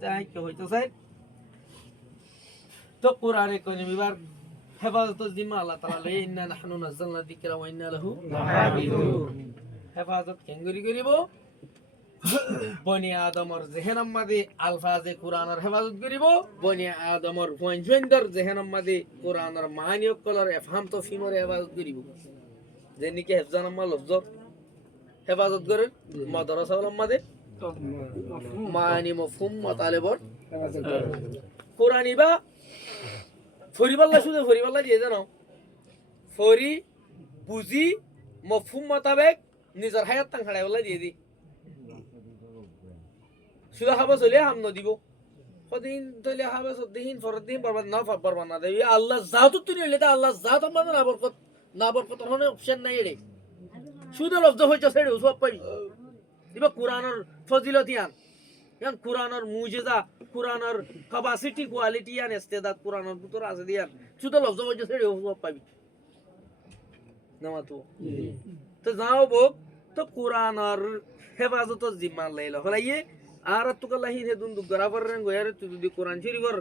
তাই কি হইতেছে তো কোরআনে কারীম এবার হেফাজতের জিম্মা আল্লাহ তাআলা লয় ইন্না নাহনু নাযালনা যিকরা ওয়া ইন্না লাহু লাহাফিজুন হেফাজত কেন করিব বনি আদমর জেহেনম মাদে আলফাজে কোরআনের হেফাজত করিব বনি আদমর পঞ্চেন্দর জেহেনম মাদে কোরআনের মানি কলর এফহাম তো ফিমর হেফাজত করিব যে নিকে হেফজান আম্মা লফজ হেফাজত করে মাদ্রাসা মাদে মানি মফহুম মাতালেবর কোরআন ইবা ফরিবাল্লা শুধু ফরিবাল্লা দিয়ে জানো ফরি বুঝি মফহুম মোতাবেক নিজের হায়াত টাং খাড়াইবাল্লা দিয়ে দি শুধু হাবা চলে হাম নদিব কদিন তলে হাবা সদিন ফরদিন বরবাদ না বরবাদ না দেবি আল্লাহ জাহাতু তুই নিলে তা আল্লাহ জাহাত আমাদের না বরকত হনে অপশন নাই রে শুধু লফজ হইছে ছেড়ে সব পাই দিবা কোরআনের ফজিলত ইয়ান কোরআনের মুজিজা কোরআনের ক্যাপাসিটি কোয়ালিটি ইয়ান ইস্তেদাদ কোরআনের ভিতর আছে দিয়ান শুধু লফজ হইছে ছেড়ে সব পাবি নামা তো যাও বক তো কোরআনের হেফাজতের জিম্মা লাইলা হলাইয়ে আর তুকাল্লাহি হে দুন দুগরা পররেন গয়ারে তুই যদি কোরআন শরীফের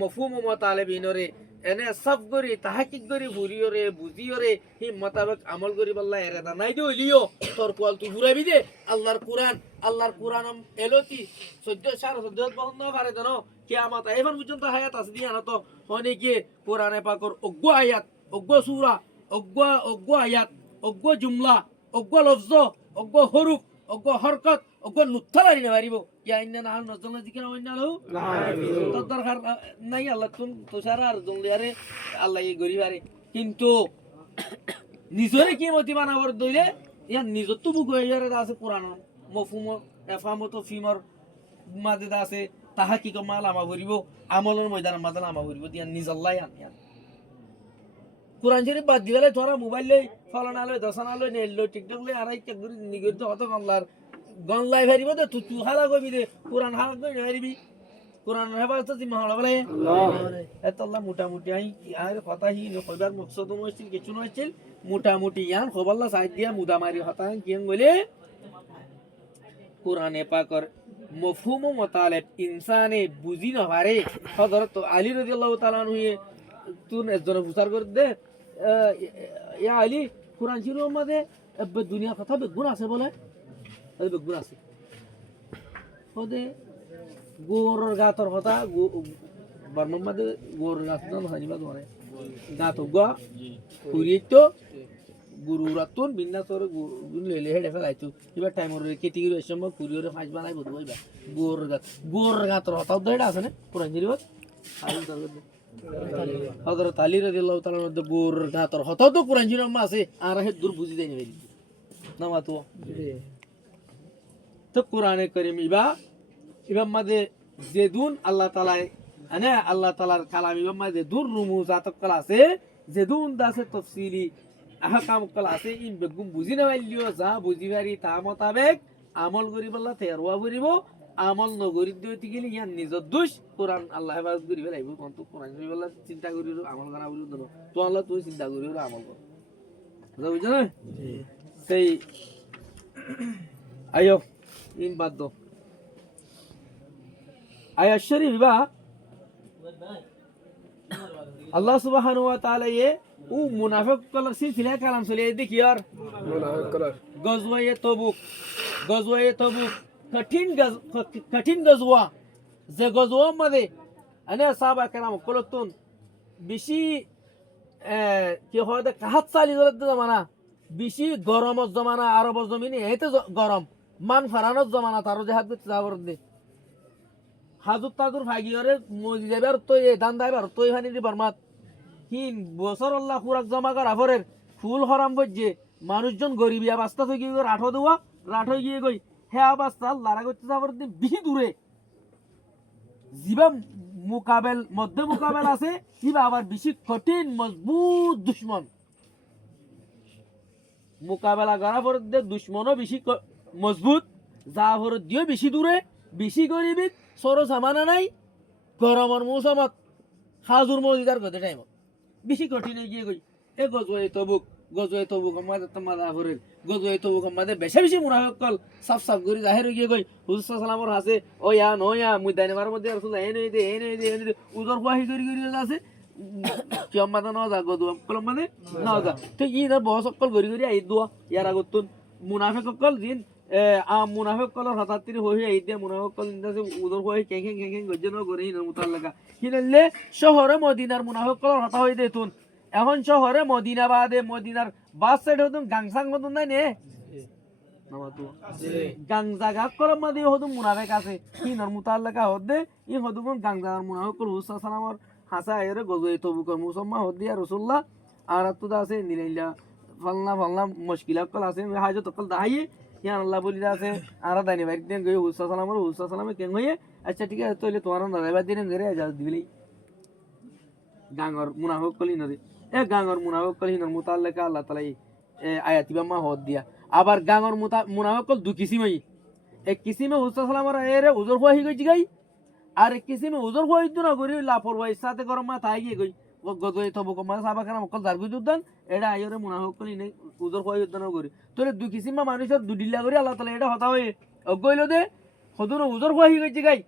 মফহুম ও মুতালিবিনরে এনে সব করি তাহাকিক করি ভুরিয়রে বুঝিয়রে হি মোতাবেক আমল করি বল্লা এরাদা নাই দে হইলিও তোর কোয়াল তুই ঘুরাবি দে আল্লাহর কোরআন এলতি 14 সার 14 বন্ধ পারে জানো কিয়ামত এখন পর্যন্ত হায়াত আছে দিয়া না তো অনেকে কোরআনে পাকর অজ্ঞ আয়াত অজ্ঞ সূরা অজ্ঞ আয়াত অজ্ঞ জুমলা অজ্ঞ লফজ অজ্ঞ হরফ অজ্ঞ হরকত অজ্ঞ নুত্থালারি না পারিব ইয়া ইন্না নাহনু নাযালনা যিকরা ওয়া ইন্না লাহু লাহাফিজুন তো দরকার নাই আল্লাহ তো সারা আর জঙ্গলিয়ারে আল্লাহ এই গরিবারে কিন্তু নিজরে কি মতি বানাবার দইলে ইয়া নিজর তো বুক হয়ে যারে আছে কোরআন মফহুম এফামত ফিমর মাদে আছে তাহাকিক মাল আমা করিব আমলের ময়দান মাদাল আমা করিব দিয়া নিজাল্লাহ আন কোরআন শরীফ বাদ দিলে তোরা মোবাইল লই ফলানা লই দশানা লই নেল লই টিকটক লই আরাই কে গুরি নিগর তো হত গনলার গনলাই ভারিব দে তুই হালা কবি দে কোরআন হালা কই নারিবি কোরআন হেফাজত জিম্মা হলা বলে আল্লাহ এত আল্লাহ মোটামুটি আর কথা হি কইবার মকসদ হইছিল কিছু নইছিল মোটামুটি ইয়ান খবরলা সাইড দিয়া মুদা মারি হতা কিন বলে কোরআনে পাকর মফহুম ও মুতালিব ইনসানে বুঝি না পারে হযরত আলী রাদিয়াল্লাহু তাআলা আনহু তুন একজন বুঝার করে দে ইয়া আলী কোরআন শরীফের মধ্যে দুনিয়া কথা বেগুন আছে বলে বেগুন আছে ওদে গোরর গাতর কথা বার্মার মধ্যে গোর গাছ না হানিবা ধরে গাত গা পুরিতো গুরুরাতুন বিন্নাতর গুন লেলে হেডে ফেলাইতো এবার টাইমর কেটি গিয়ে সময় পুরিয়রে ফাঁস বানাই বদবাইবা গোর গাতর কথা দইটা আছে না কোরআন শরীফত আইন দরকার হযরত আলী রাদিয়াল্লাহু তাআলার মধ্যে গোর গাতর হতা তো কোরআন শরীফের মধ্যে আছে আর হে দূর বুঝি দেয় না নামা তো কোরআনে কারীম ইবা মধ্যে জেদুন আল্লাহ তাআলার কালাম ইবা মধ্যে দূর রুমুজাত কলা আছে জেদুন দাসে তাফসীলি আহকাম কলা আছে ইন বেগুম বুঝি না পাইলিও যা বুঝি পারি তা মোতাবেক আমল করি বল্লা তেরওয়া করিব আমল নগরী দিতে গেলে ইয়ান নিজের দোষ কোরআন আল্লাহ হেফাজত করি ফেলাইব কিন্তু কোরআন করি বল্লা চিন্তা করি আমল করা বলি দেব তো আল্লাহ তুই চিন্তা করি আমল কর বুঝছো না সেই আয়ো ইন বাদ দো আয়াত শরীফ বা আল্লাহ সুবহানাহু ওয়া তাআলা ও মুনাফিক কলার সিলসিলা কালাম চলে দেখি আর মুনাফিক কলার গজওয়ে তবুক কঠিন গজওয়া যে গজওয়া মধ্যে আনে সাহাবা کرام কলতুন বেশি কি হয় দে কাহাত চালি জলত জামানা বেশি গরমত জামানা আরব জমিনে এতে গরম মান ফারানত জামানা তার যে হাত যাবর দে হাজুত তাগুর ভাগিয়রে মজি যাবার তো এ দান দাইবার তো এখানে দি বরমাত হিন বছর আল্লাহ খুরাক জমা করা ফরের ফুল হরাম বজ্জে মানুষজন গরিবি অবস্থা থেকে রাঠো দেওয়া রাঠো গিয়ে গই হে অবস্থা আল্লাহর করতে যাবার দি বেশি দূরে জিবা মধ্যে মোকাবেল আছে জিবা আবার বেশি কঠিন মজবুত দুশমন মোকাবেলা করা পর দুশমনও বেশি মজবুত যা পর দিও বেশি দূরে বেশি গরিবি সরো জামানা নাই গরমের মৌসুমত হাজুর মজিদার গতে টাইমত বেশি কঠিন গিয়ে গই এ গজওয়ে তবুক গজওয়ে তবুক আমাদের তোমাদা ভরের গজওয়ে তবুক আমাদের বেশি বেশি মুনাফিক কল সাফ সাফ করে জাহির গিয়ে কই হুজুর সাল্লাল্লাহু আছে ও ইয়া নো ইয়া মুই দাইনার মধ্যে রাসূল এনে উজর ওয়াহি করি আছে কি আমাদের না যা গজও কল মানে না যা তো ই না বহস কল করি আই দোয়া ইয়ার আগতুন মুনাফিক কল জিন মুনাফিক কল হঠাৎ তিনি হই আই দিয়া মুনাফিক কল ইন্দাসে উজর ওয়াহি কেং গজ্জন করে হিনার মুতাল্লাকা হিনালে শহরে মদিনার মুনাফিক কল হতা হই দেতুন এখন শহরে মদিনা বাদে মদিনার বাস সাইড হতুন গাংসাং হতুন নাই নে গাংজাগা করম মাদি হতুন মুনাফিক আছে হিনার মুতাল্লাকা হদে ই হতুন গাংজাগার মুনাফিক কল হুসা সালামর হাসা আয়রে গজওয়ে তবুকর মুসাম্মা হদিয়া রাসূলুল্লাহ আর তো আছে নিলাইলা ফালনা মুশকিলা কল আছে হাজত কল দাহাই ইয়া আল্লাহ বলি আছে আর দানি বাইক দেন গই হুসা সালামে কেন হয়ে আচ্ছা ঠিক আছে তাহলে তোমার দাদাবা দিন ঘরে আজাদ দিবলি গাঙ্গর মুনাফিক কলি নদী এ গাঙ্গর মুনাফিক কলি নর মুতাল্লাকা আল্লাহ তাআলা আয়াতি বাম্মা হদ দিয়া আবার গাঙ্গর মুনাফিক কল দু কিসিমই এক কিসিমে হুসা সালামর এরে উজর হই গই জিগাই আর এক কিসিমে উজর হই দুনা করি লাপরওয়াহি সাথে গরম মা তাই গই গজওয়ে তবুক মা সাহাবা কেন মকল দারগু যুদ্ধন এটা আইরে মুনাফিক কলি নাই উজর হই দুনা করি তোরে দু কিসিমা মানুষের দুডিল্লা করি আল্লাহ তাআলা এটা হতা হই অগইলো দে হদুন উজর হই গই জিগাই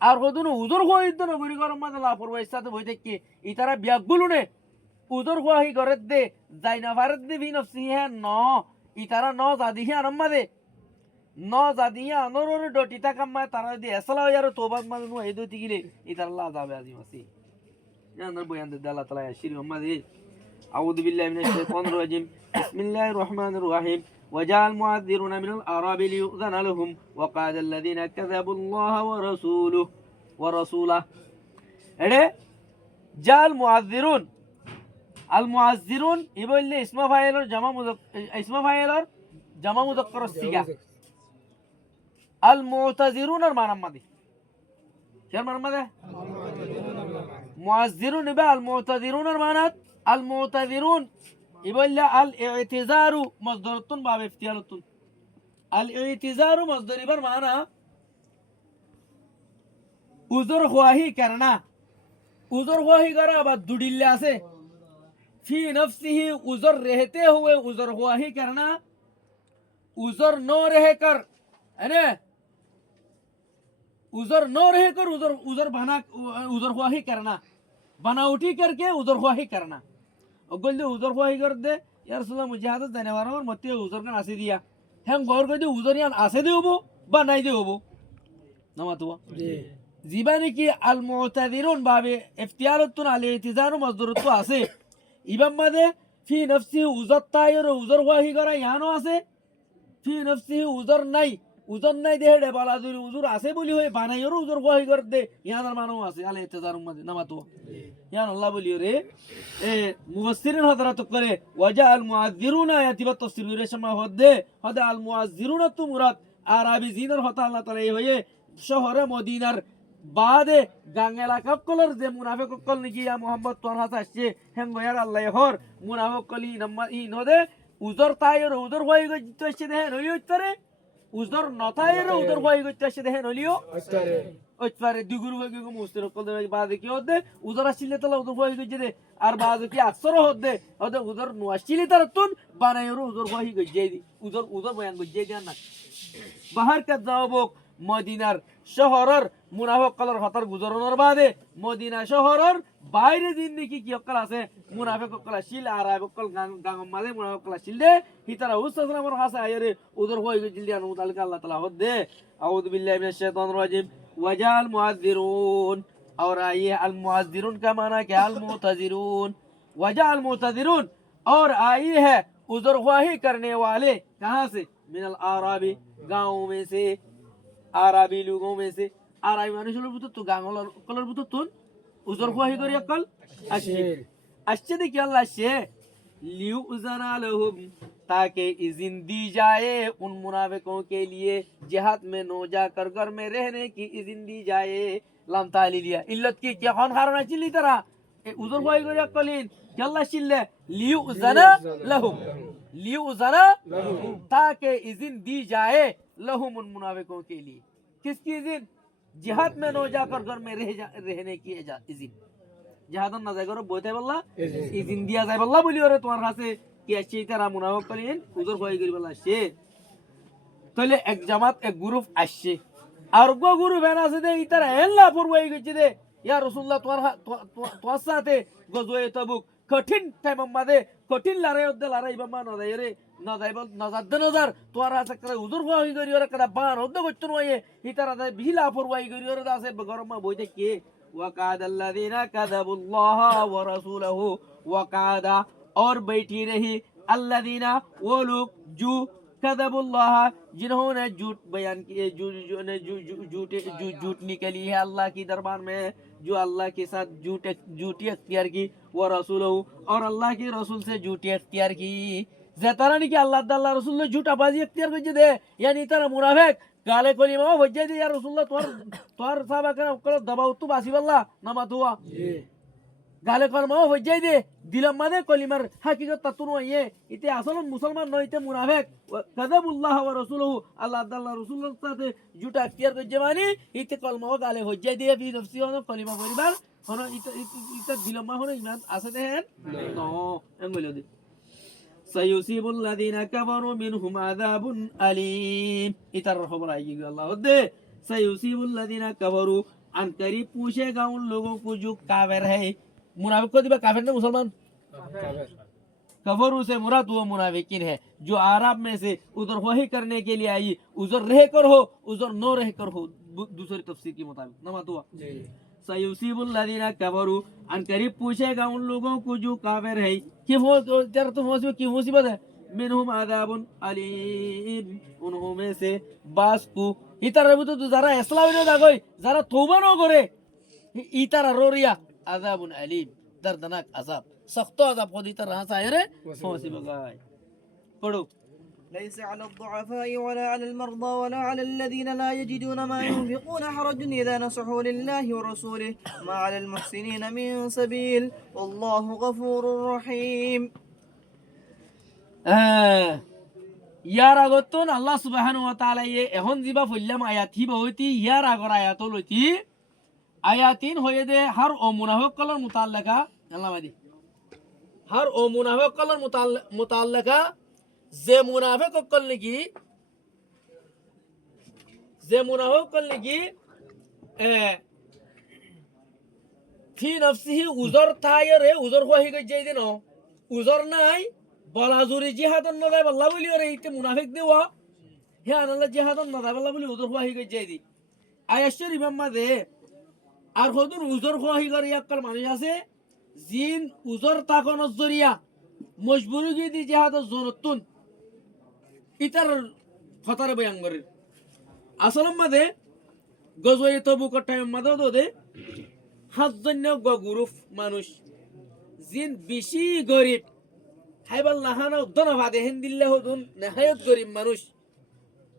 আর হদুন উজর হই দুনা করি গরম মা লাপরওয়াহি সাথে বই দেখি ইতারা বিয়াগুলো নে উজর হই করে দে যাইনা ভারত দে ভি নফসি হ্যাঁ ন ইতারা ন জাদি হ্যাঁ আরম্মা দে ন জাদি হ্যাঁ আনোর ডটিতা কাম্মা তারা দি এসলা ইয়ার তোবা মা নু এই দুই গিলে ইতারা আল্লাহ যাবে আজি মাসি জানার বয়ান দে আল্লাহ তাআলা শিরি মুহাম্মদ আউযু বিল্লাহি মিনাশ শাইতানির রাজিম বিসমিল্লাহির রহমানির রহিম وجاء المعذرون من الأعراب ليؤذن لهم وقال الذين كذبوا الله ورسوله এডে জাল মুআযযিরুন আল মুআযযিরুন ইবল্লে ইসমা ফাইলর জামা মুযাক্কার সিগা আল মুতাযিরুন এর মানাম মাদি কেন মানাম মাদে মুআযযিরুন ইবা আল মুতাযিরুন এর মানাত আল মুতাযিরুন ইবল্লে আল ইতিজারু মসদারতুন বাব ইফতিয়ালতুন আল ইতিজারু মসদার ইবার মানা উজর হুয়াহি করনা उजर हुआ करा अब दुडिल्ला से फी नफ्सिही उजर रहते हुए उजर हुआ ही करना उजर न रहकर है ना उजर न रहकर उजर उजर बना उजर हुआ ही करना बनावटी करके उजर हुआ ही करना और बोल उजर हुआ ही कर दे यार सुना मुझे आदत देने वाला और मत उजर का आसे दिया हम गौर कर दे उजर यान आसे दे होबो बा नहीं दे होबो नमात हुआ জিবানি কি আল মুতাযিরুন বাবে ইফতিয়ালতুন আল ইতিজারু মজদুরতু আছে ইবাম মাদে ফি নফসি উজর তায়র উজর ওয়াহি করা ইয়ানো আছে ফি নফসি উজর নাই দেহে বালাদুরি উজর আছে বলি হয় বানাইর উজর ওয়াহি কর দে ইয়ানার মানো আছে আল ইতিজারু মাদে নামাতো ইয়ান আল্লাহ বলি রে এ মুফাসসিরিন হযরত করে ওয়াজা আল মুআযযিরুনা ইয়াতিবা তাফসিরের সময় হদে হদা আল মুআযযিরুনা তু মুরাদ আরবি জিনার হতা আল্লাহ তাআলা এই হয়ে শহরে মদিনার বাদে গাং এলাকা কলর যে মুনাফিক কল নাকি ইয়া মোহাম্মদ তোর হাতে আসছে হেন গয়ার আল্লাহ হর মুনাফিক কলি নাম্বার ই নদে উজর তাইর উজর হই গইতে আসছে দেখেন হইও ইতরে উজর নতাইর উজর হই গইতে আসছে দেখেন হলিও ওইতরে দুগুরু হই গো মুস্তির কল দে বাদে কি হদে উজর আসলে তো উজর হই গইছে রে আর বাদে কি আকসর হদে উজর নো আসলে তার তুন বানাইর উজর হই গইছে উজর বয়ান গইছে দেন না বাহার কা যাবক মদিনার শহরের মুনাফিক কলর হতার গুজরানোর বাদে মদিনা শহরের বাইরে জিন্দেগি কি অকল আছে মুনাফিক কল শিল আরব কল গাঙ্গম মাঝে মুনাফিক কল শিল দে হিতারা উসালামর হাসা আয়রে উদর হই গিল দিয়া মুতাল্লিক আল্লাহ তাআলা হদে আউযু বিল্লাহি মিনাশ শাইতানির রাজিম ওয়াজাল মুআযযিরুন और आइए अल मुआज़िरून का माना क्या अल मुताज़िरून वजाल मुताज़िरून और आई है उजर ख्वाही करने वाले कहाँ से मिनल आराबी गाँव में से आराबी लोगों में से आराबी মানুষের ভিতর তো গাঙ্গল কলর ভিতর তুন উজর খ্বাহি করি আকল আসছে দেখি আল্লাহ আসছে लियु उज़ना लहुम ताकि इज़्न दी जाए उन मुनाफिकों के लिए जिहाद में नो जाकर घर में रहने की इज़्न दी जाए लाम ताली लिया इल्लत की क्या खान खारना चिल्ली तरह उज़र भाई को यकलीन क्या अल्लाह चिल्ले लियु उज़ना ताकि इज़्न दी जाए लहुम उन मुनाफिकों के लिए किसकी इज़्न जिहाद में नो जाकर घर में रहने की इज़्न জাহাদন না যাই করো বইতে বললা ইজিন দিয়া যায় বললা বলি ওরে তোমার কাছে কি আসছে তারা মুনাফিক করিন উজর হয়ে গরি বলা আসছে তাহলে এক জামাত এক গ্রুপ আসছে আর গো গ্রুপ এন আছে দে ইতারা এল্লা পূর্বই গেছে দে ইয়া রাসূলুল্লাহ তোমার সাথে গজওয়ে তাবুক কঠিন টাইম মাদে কঠিন লড়াই হতে লড়াই বাবা না যায় রে না যাইব না যাদ নজার তোমার আছে করে উজর হয়ে গরি ওরে কদা বান হতে করতে নয় ইতারা যায় বিলা পূর্বই গরি ওরে আছে গরম বইতে কে وقعد الذين كذبوا الله ورسوله وقعد और बैठी रही الذين वो लोग जो कذबुल अल्लाह जिन्होंने झूठ बयान किए झूठ निकली है अल्लाह की दरबार में जो अल्लाह के साथ झूठी अख्तियार की वो रसूलहू और अल्लाह के रसूल से झूठी अख्तियार की जतारा नहीं कि अल्लाह रसूल ने झूठा बाजी अख्तियार कर दे यानी तरह मुनाफिक गाले कलिमा वजह दे या रसूलुल्लाह तोर साहब कर दबाव तू बासी बल्ला नमा तुआ গালে কর্ম হয়ে যায় দে দিলাম মানে কলিমার হাকিকত তাতুন হইয়ে ইতে আসল মুসলমান নয় ইতে মুনাফিক কাযাবুল্লাহ ওয়া রাসূলুহু আল্লাহ রাসূলের সাথে জুটা এখতিয়ার করছে মানে ইতে কলমা গালে হয়ে যায় দিয়ে বি নফসি হন কলিমা পরিবার হন ইতে দিলাম হন ইমান আছে দেন নো এম বলে দি সাইয়ুসিবুল লাযিনা কাফারু মিনহুম আযাবুন আলীম ইতার খবর আই গই আল্লাহ দে সাইয়ুসিবুল লাযিনা কাফারু আন করিব पूछेगा उन लोगों को जो काफिर है मुनाफिक को दिबा काफिर ने मुसलमान कफरू से मुराद वो मुनाफिकीन है जो आराब में से उधर वही करने के लिए आई उधर रह कर हो उधर न रह कर हो दूसरी तफसीर के मुताबिक नमा दुआ सयुसीबुल लदीना कफरू अन करीब पूछेगा उन लोगों को जो काफिर है कि वो तेरा तो की मुसीबत है मिनहुम अज़ाबुन अलीम उन्हों में से बास को इतारा भी तो जरा इस्लाम ने दागोई जरा तौबा न करे इतारा रोरिया अज़ाबुन अलीम दर्दनाक अज़ाब सख्त अज़ाब को इतारा सायर है मुसीबत गाय पढ़ो ليس على الضعفاء ولا على المرضى ولا على الذين لا يجدون ما ينفقون حرج إذا نصحوا لله ورسوله ما على المحسنين من سبيل والله غفور رحيم ইয়ার আগতন আল্লাহ সুবহানাহু ওয়া তাআলা এখন জিবা ফল্লাম আয়াত হি বহুতি ইয়ার আগর আয়াত লতি আয়াতিন হয়ে দে হর ও মুনাফিক কলর মুতাল্লাকা আল্লাহ মাদি হর ও মুনাফিক কলর মুতাল্লাকা যে মুনাফিক কল নাকি ফি নফসিহি উজর তায়রে উজর হই গই যাই দেন উজর নাই বলাজুরি জিহাদন না যায় আল্লাহ বলি ওরে ইতে মুনাফিক দেওয়া হে আল্লাহ জিহাদন না যায় আল্লাহ বলি উজর হই গই যাই দি আয়াশর ইমাম মাদে আর হদুন উজর হই গরি একল মানুষ আছে জিন উজর তাকন জরিয়া মজবুরি গি দি জিহাদ জরতুন ইতার ফতারে বয়ান করে আসলম মাদে গজওয়ে তবুক টাইম মাদে দে হাজন্য গ্রুপ মানুষ জিন বেশি গরিব হাইবাল নাহানা উদ্দনা বাদে হিন্দিল্লা হদুন নেহায়ত গরিব মানুষ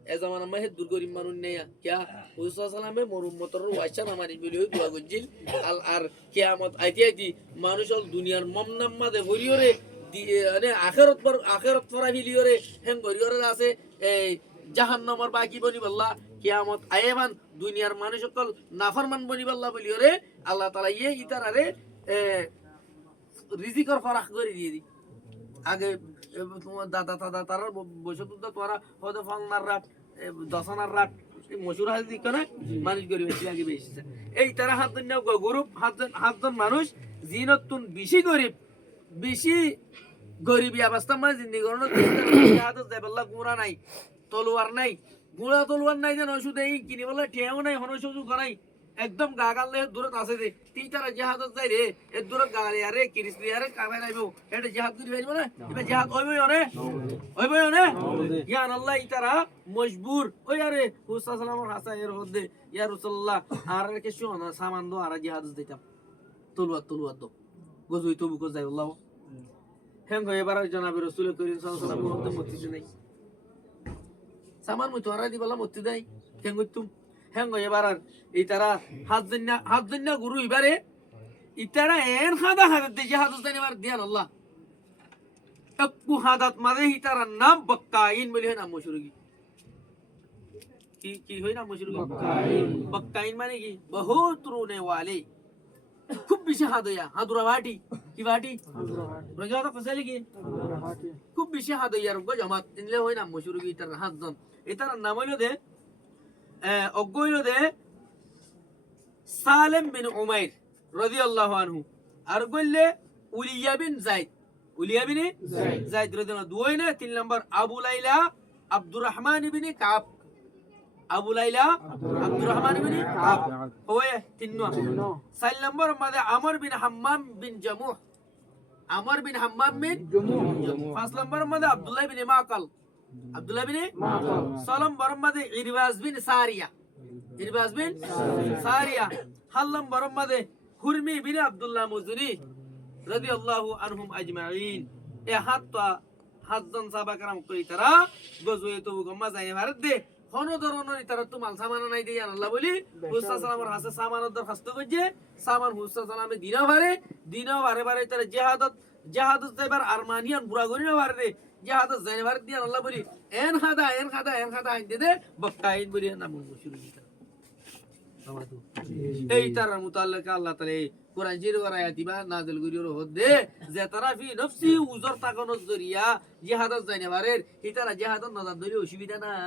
এ জামানা মা হে দুর্গরিব মানুষ নেয়া কিয়া হুজুর সাল্লাল্লাহু মোর উম্মতর ওয়াইসা নামানি বলি দোয়া গজিল আল আর কিয়ামত আইতি মানুষ অল দুনিয়ার মমনাম মাদে হরিয়রে মানে আখিরাত পরা ভিলিয়রে হেন গরিয়রে আছে এই জাহান্নামের বাকি বনি বল্লা কিয়ামত আয়েমান দুনিয়ার মানুষ সকল নাফরমান বনি বল্লা বলিয়রে আল্লাহ তাআলা ইতারারে রিজিকর ফরাখ করে দিয়ে দি আগে তোমার দাদা তারা বসে তো তোরা হয়তো ফালনার রাত দশনার রাত মশুর হাতে দিক না মানুষ গরিব বেশি আগে বেশি এই তারা হাতজন গ্রুপ হাতজন মানুষ জিনতুন বেশি গরিবী অবস্থা মানে জিন্দি করোনা হাতে দেয় বললা গুঁড়া নাই তলোয়ার নাই তলোয়ার নাই যেন ওষুধ এই কিনি বললে ঠেও নাই হন সুযোগ নাই একদম গাগালে দূরত আছে রে তি তারা জাহাজত যাই রে এ দূরত গাগালে আরে কিরিসলি আরে কামে নাইবো এটা জাহাজ করি বাইবো না এটা জাহাজ হইবই না ইয়া আল্লাহ ইতারা মজবুর ওই আরে হুসাইন সাল্লাল্লাহু আলাইহি হদে ইয়া রাসূলুল্লাহ আর কে শোনা সামান দো আর জাহাজ দিতাম তলওয়াত দো গজুই তো বুক যাই আল্লাহ হেন গয়ে বারা জনাবে রাসূল করিম সাল্লাল্লাহু আলাইহি ওয়াসাল্লাম মসজিদ নাই সামান মই তোরা দি বলা মসজিদ নাই কেন গইতুম হেঙ্গ এবার ইতারা হাতজন্য গুরু এবারে ইতারা এন খাদা দেখে হাদুস্তান এবার দিয়ান আল্লাহ একটু হাদাত মাঝে ইতারা নাম বক্কাইন বলে নাম মশুরুগি কি হই নাম মশুরুগি বক্কাইন মানে কি বহুত রোনে वाले খুব বেশি হাত হইয়া হাদুরা ভাটি কি ভাটি রোজা তো কইছালি কি খুব বেশি হাত হইয়া রোগ জমাত তিনলে হই না মশুরু কি তার হাতজন এটার নাম হইলো দে অজ্ঞ হইলো দে সালেম বিন উমাইর রাদিয়াল্লাহু আনহু আর কইলে উলিয়া বিন যায়েদ উলিয়া বিন যায়েদ রাদিয়াল্লাহু দুই না তিন নাম্বার আবু লাইলা আব্দুর রহমান ইবনে কাব আবু লাইলা আব্দুর রহমান ইবনে কাব হয় তিন চার নম্বর মধ্যে আমর বিন হাম্মাম বিন জামুহ আমর বিন হাম্মাম বিন জামুহ পাঁচ নম্বর মধ্যে আব্দুল্লাহ বিন মাকাল আব্দুল্লাহ বিন মাকাল ছয় নম্বর মধ্যে ইরবাজ বিন সারিয়া ইরবাজ বিন সারিয়া সাত নম্বর মধ্যে হুরমি বিন আব্দুল্লাহ মুজনি রাদিয়াল্লাহু আনহুম আজমাইন এ হাতজন সাহাবা کرام কই তারা গজওয়ে তো গম্মা যায় ভারত দে কোনো ধরনের তারা তো মাল সামান নাই দিয়ে আল্লাহ বলি হুসা সালামের হাসে সামানের দরখাস্ত করছে সামান হুসা সালামে দিনা বারে বারে তারা জিহাদত যাইবার আরমানিয়ান বুড়া করি না বারে জিহাদত যাই ভারত দিয়ে আল্লাহ বলি এন খাদা আইন দে বক্তা আইন বলি নাম শুরু দিতা এই তার মুতাল্লাকা আল্লাহ তাআলা কোরআন জির আয়াত দিবা নাযিল করিও হদে যে তারা ফি নফসি উজর তাকন জরিয়া জিহাদত যাই না বারে এই তারা জিহাদত নজার ধরে অসুবিধা নাই।